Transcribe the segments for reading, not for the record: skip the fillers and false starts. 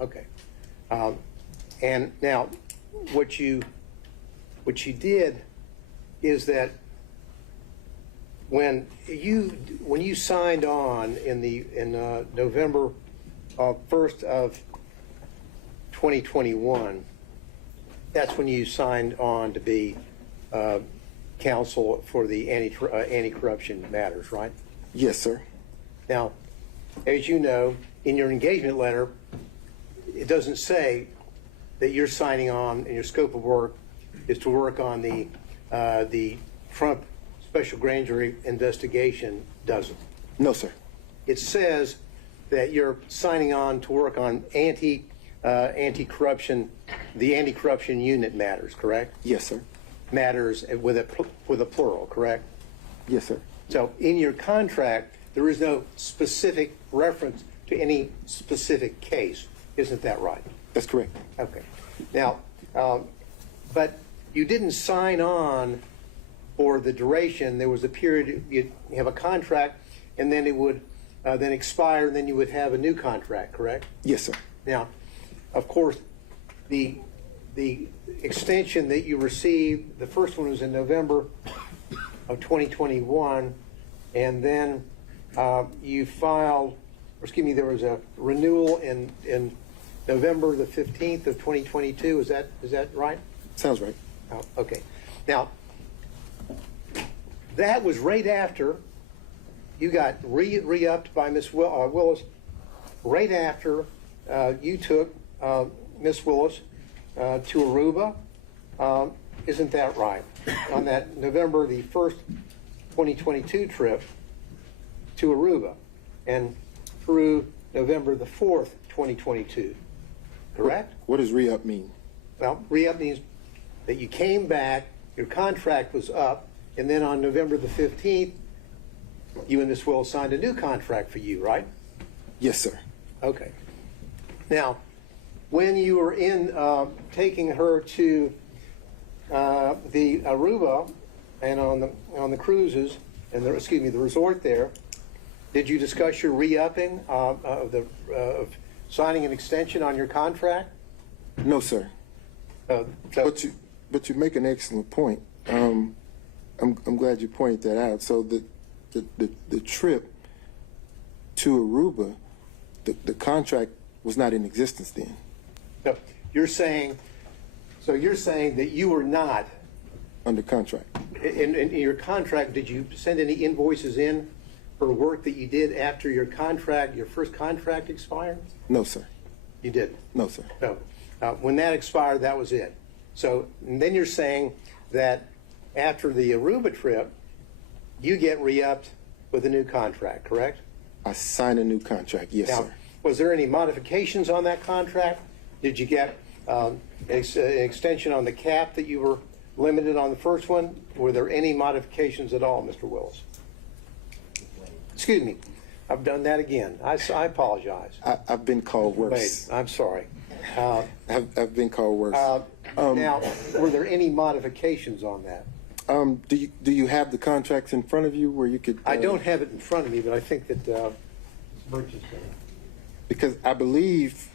Okay. And now, what you did is that when you signed on in November 1st of 2021, that's when you signed on to be counsel for the anti-corruption matters, right? Yes, sir. Now, as you know, in your engagement letter, it doesn't say that you're signing on and your scope of work is to work on the Trump special grand jury investigation, does it? No, sir. It says that you're signing on to work on anti-corruption, the anti-corruption unit matters, correct? Yes, sir. Matters with a plural, correct? Yes, sir. So in your contract, there is no specific reference to any specific case. Isn't that right? That's correct. Okay. Now, but you didn't sign on for the duration. There was a period, you have a contract, and then it would then expire, and then you would have a new contract, correct? Yes, sir. Now, of course, the extension that you received, the first one was in November of 2021, and then you filed, or excuse me, there was a renewal in November the 15th of 2022. Is that right? Sounds right. Oh, okay. Now, that was right after you got re-upped by Ms. Willis, right after you took Ms. Willis to Aruba. Isn't that right? On that November the 1st, 2022 trip to Aruba and through November the 4th, 2022. Correct? What does re-up mean? Well, re-up means that you came back, your contract was up, and then on November the 15th, you and Ms. Willis signed a new contract for you, right? Yes, sir. Okay. Now, when you were in taking her to the Aruba and on the cruises and the resort there, did you discuss your re-upping of signing an extension on your contract? No, sir. But you make an excellent point. I'm glad you pointed that out. So the trip to Aruba, the contract was not in existence then. No, you're saying that you were not Under contract. in your contract. Did you send any invoices in for work that you did after your first contract expired? No, sir. You did. No, sir. No. When that expired, that was it. So and then you're saying that after the Aruba trip, you get re-upped with a new contract, correct? I signed a new contract. Yes, Now, sir. was there any modifications on that contract? Did you get an extension on the cap that you were limited on the first one? Were there any modifications at all, Mr. Willis? Excuse me. I've done that again. I apologize. I've been called worse. Wait, I'm sorry. I've been called worse. Now, were there any modifications on that? Do you have the contracts in front of you where you could? I don't have it in front of me, but I think that Birch is going to. Because I believe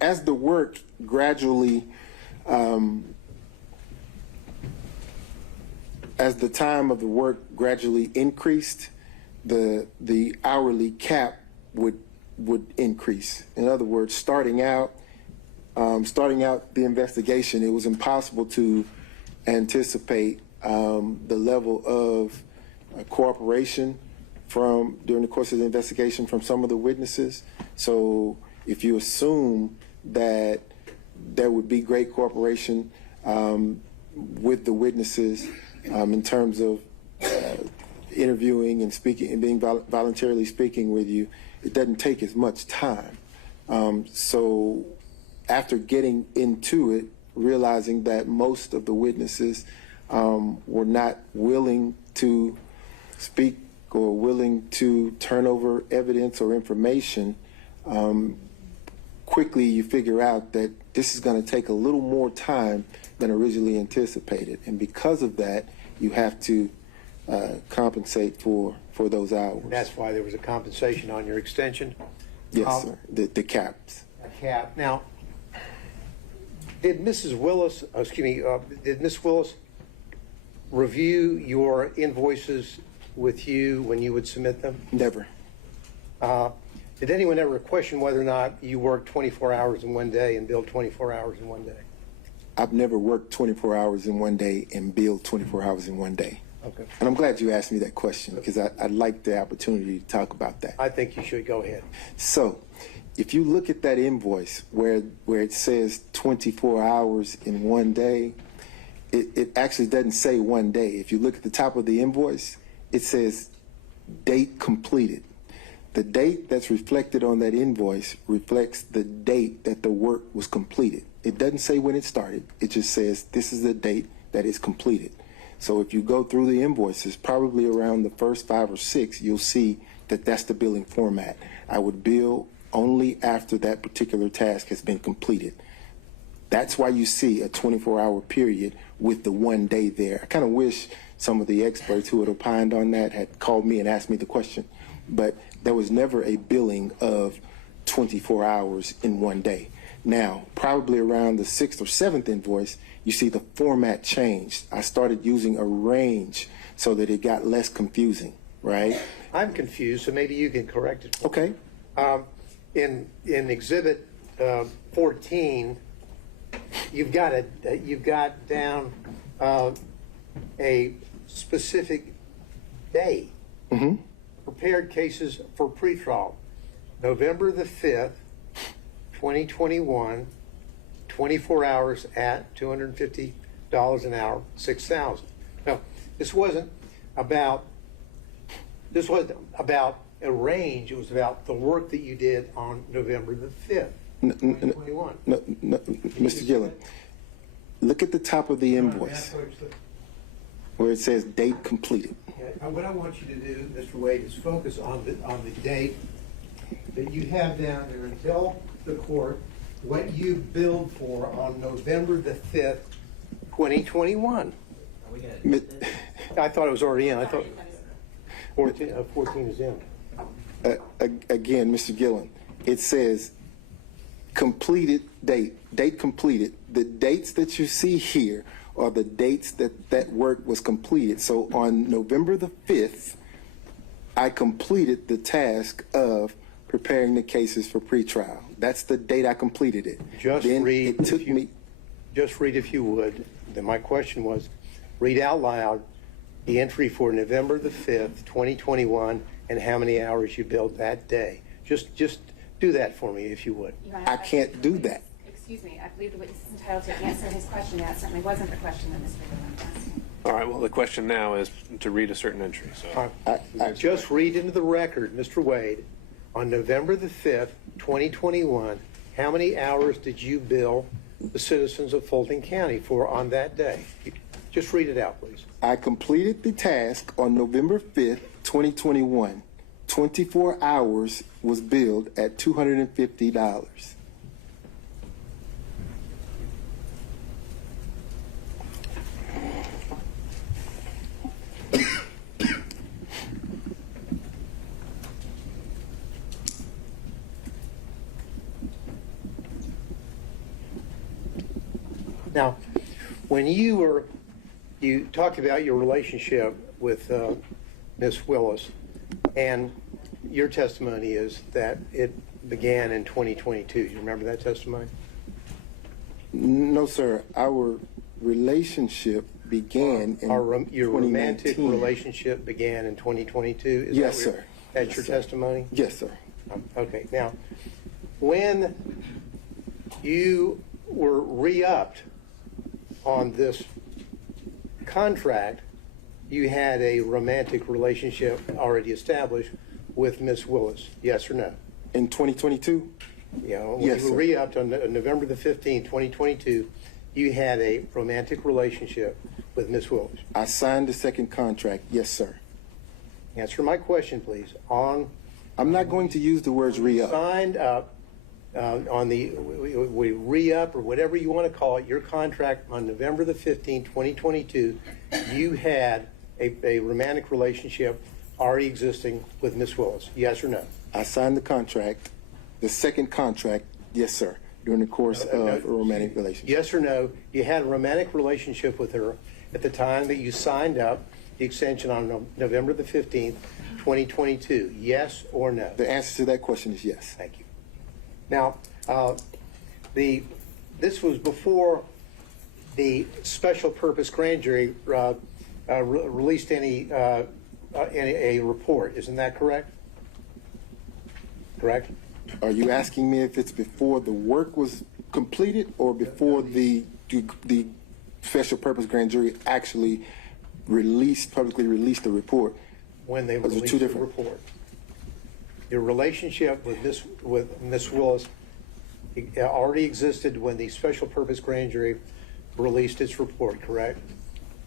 as the work gradually, as the time of the work gradually increased, the hourly cap would increase. In other words, starting out the investigation, it was impossible to anticipate the level of cooperation during the course of the investigation from some of the witnesses. So if you assume that there would be great cooperation with the witnesses in terms of interviewing and speaking and being voluntarily speaking with you, it doesn't take as much time. So after getting into it, realizing that most of the witnesses were not willing to speak or willing to turn over evidence or information, quickly you figure out that this is going to take a little more time than originally anticipated. And because of that, you have to compensate for those hours. That's why there was a compensation on your extension? Yes, sir. The caps. cap. Now, did Mrs. Willis, did Miss Willis review your invoices with you when you would submit them? Never. Did anyone ever question whether or not you worked 24 hours in one day and billed 24 hours in one day? I've never worked 24 hours in one day and billed 24 hours in one day. Okay. And I'm glad you asked me that question because I'd like the opportunity to talk about that. I think you should go ahead. So, if you look at that invoice where it says 24 hours in one day, it actually doesn't say one day. If you look at the top of the invoice, it says date completed. The date that's reflected on that invoice reflects the date that the work was completed. It doesn't say when it started. It just says this is the date that is completed. So if you go through the invoices, probably around the first 5 or 6, you'll see that that's the billing format. I would bill only after that particular task has been completed. That's why you see a 24-hour period with the one day there. I kind of wish some of the experts who had opined on that had called me and asked me the question, but there was never a billing of 24 hours in one day. Now, probably around the 6th or 7th invoice, you see the format changed. I started using a range so that it got less confusing, right? I'm confused, so maybe you can correct it. Okay. In Exhibit 14, you've got down a specific day. Mm-hmm. Prepared cases for pretrial, November the 5th, 2021, 24 hours at $250 an hour, 6,000. Now, this wasn't about a range. It was about the work that you did on November the 5th, 2021. No, Mr. Gillen, look at the top of the invoice where it says date completed. What I want you to do, Mr. Wade, is focus on the date that you have down there and tell the court what you billed for on November the 5th, 2021. I thought it was already in. I thought 14 is in. Again, Mr. Gillen, it says completed date completed. The dates that you see here are the dates that work was completed. So on November the 5th, I completed the task of preparing the cases for pretrial. That's the date I completed it. Just then read, it took me. Just read if you would. Then my question was, read out loud the entry for November the 5th, 2021, and how many hours you billed that day. Just do that for me if you would. I can't do that. Excuse me, I believe the witness is entitled to answer his question. That certainly wasn't the question that Mr. Gillen asked. All right, well, the question now is to read a certain entry. So Just read into the record, Mr. Wade, on November the 5th, 2021, how many hours did you bill the citizens of Fulton County for on that day? Just read it out, please. I completed the task on November 5th, 2021. 24 hours was billed at $250. Now, when you talked about your relationship with Miss Willis, and your testimony is that it began in 2022. You remember that testimony? No, sir. Our relationship began in Your romantic 2019. relationship began in 2022? Yes, sir. That's Yes, your sir. testimony? Yes, sir. Okay. Now, when you were re-upped on this contract, you had a romantic relationship already established with Miss Willis, yes or no? In 2022? You know, when Yes, you were sir. re-upped on November the 15th, 2022, you had a romantic relationship with Miss Willis. I signed the second contract. Yes, sir. Answer my question, please. I'm not going to use the words re-up. Signed up on the we re-up or whatever you want to call it, your contract on November the 15th, 2022, you had a romantic relationship already existing with Miss Willis, yes or no? I signed the contract, the second contract, Yes, sir. During the course of a romantic relationship. Yes or no, you had a romantic relationship with her at the time that you signed up the extension on November the 15th, 2022? Yes or no? The answer to that question is yes. Thank you. Now, this was before the special purpose grand jury released any a report. Isn't that correct? Correct? Are you asking me if it's before the work was completed or before the special purpose grand jury actually publicly released the report? When they Those are released two the different- report. Your relationship with Miss Willis already existed when the special purpose grand jury released its report, correct?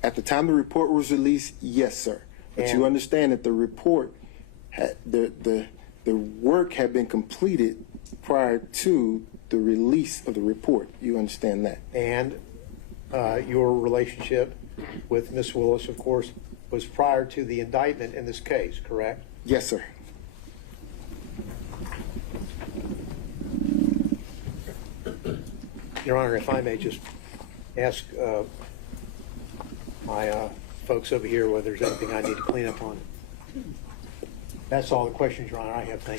At the time the report was released, yes, sir. But And- you understand that the report had the work had been completed prior to the release of the report. You understand that? And your relationship with Miss Willis, of course, was prior to the indictment in this case, correct? Yes, sir. Your Honor, if I may just ask my folks over here whether there's anything I need to clean up on. That's all the questions, Your Honor, I have. Thank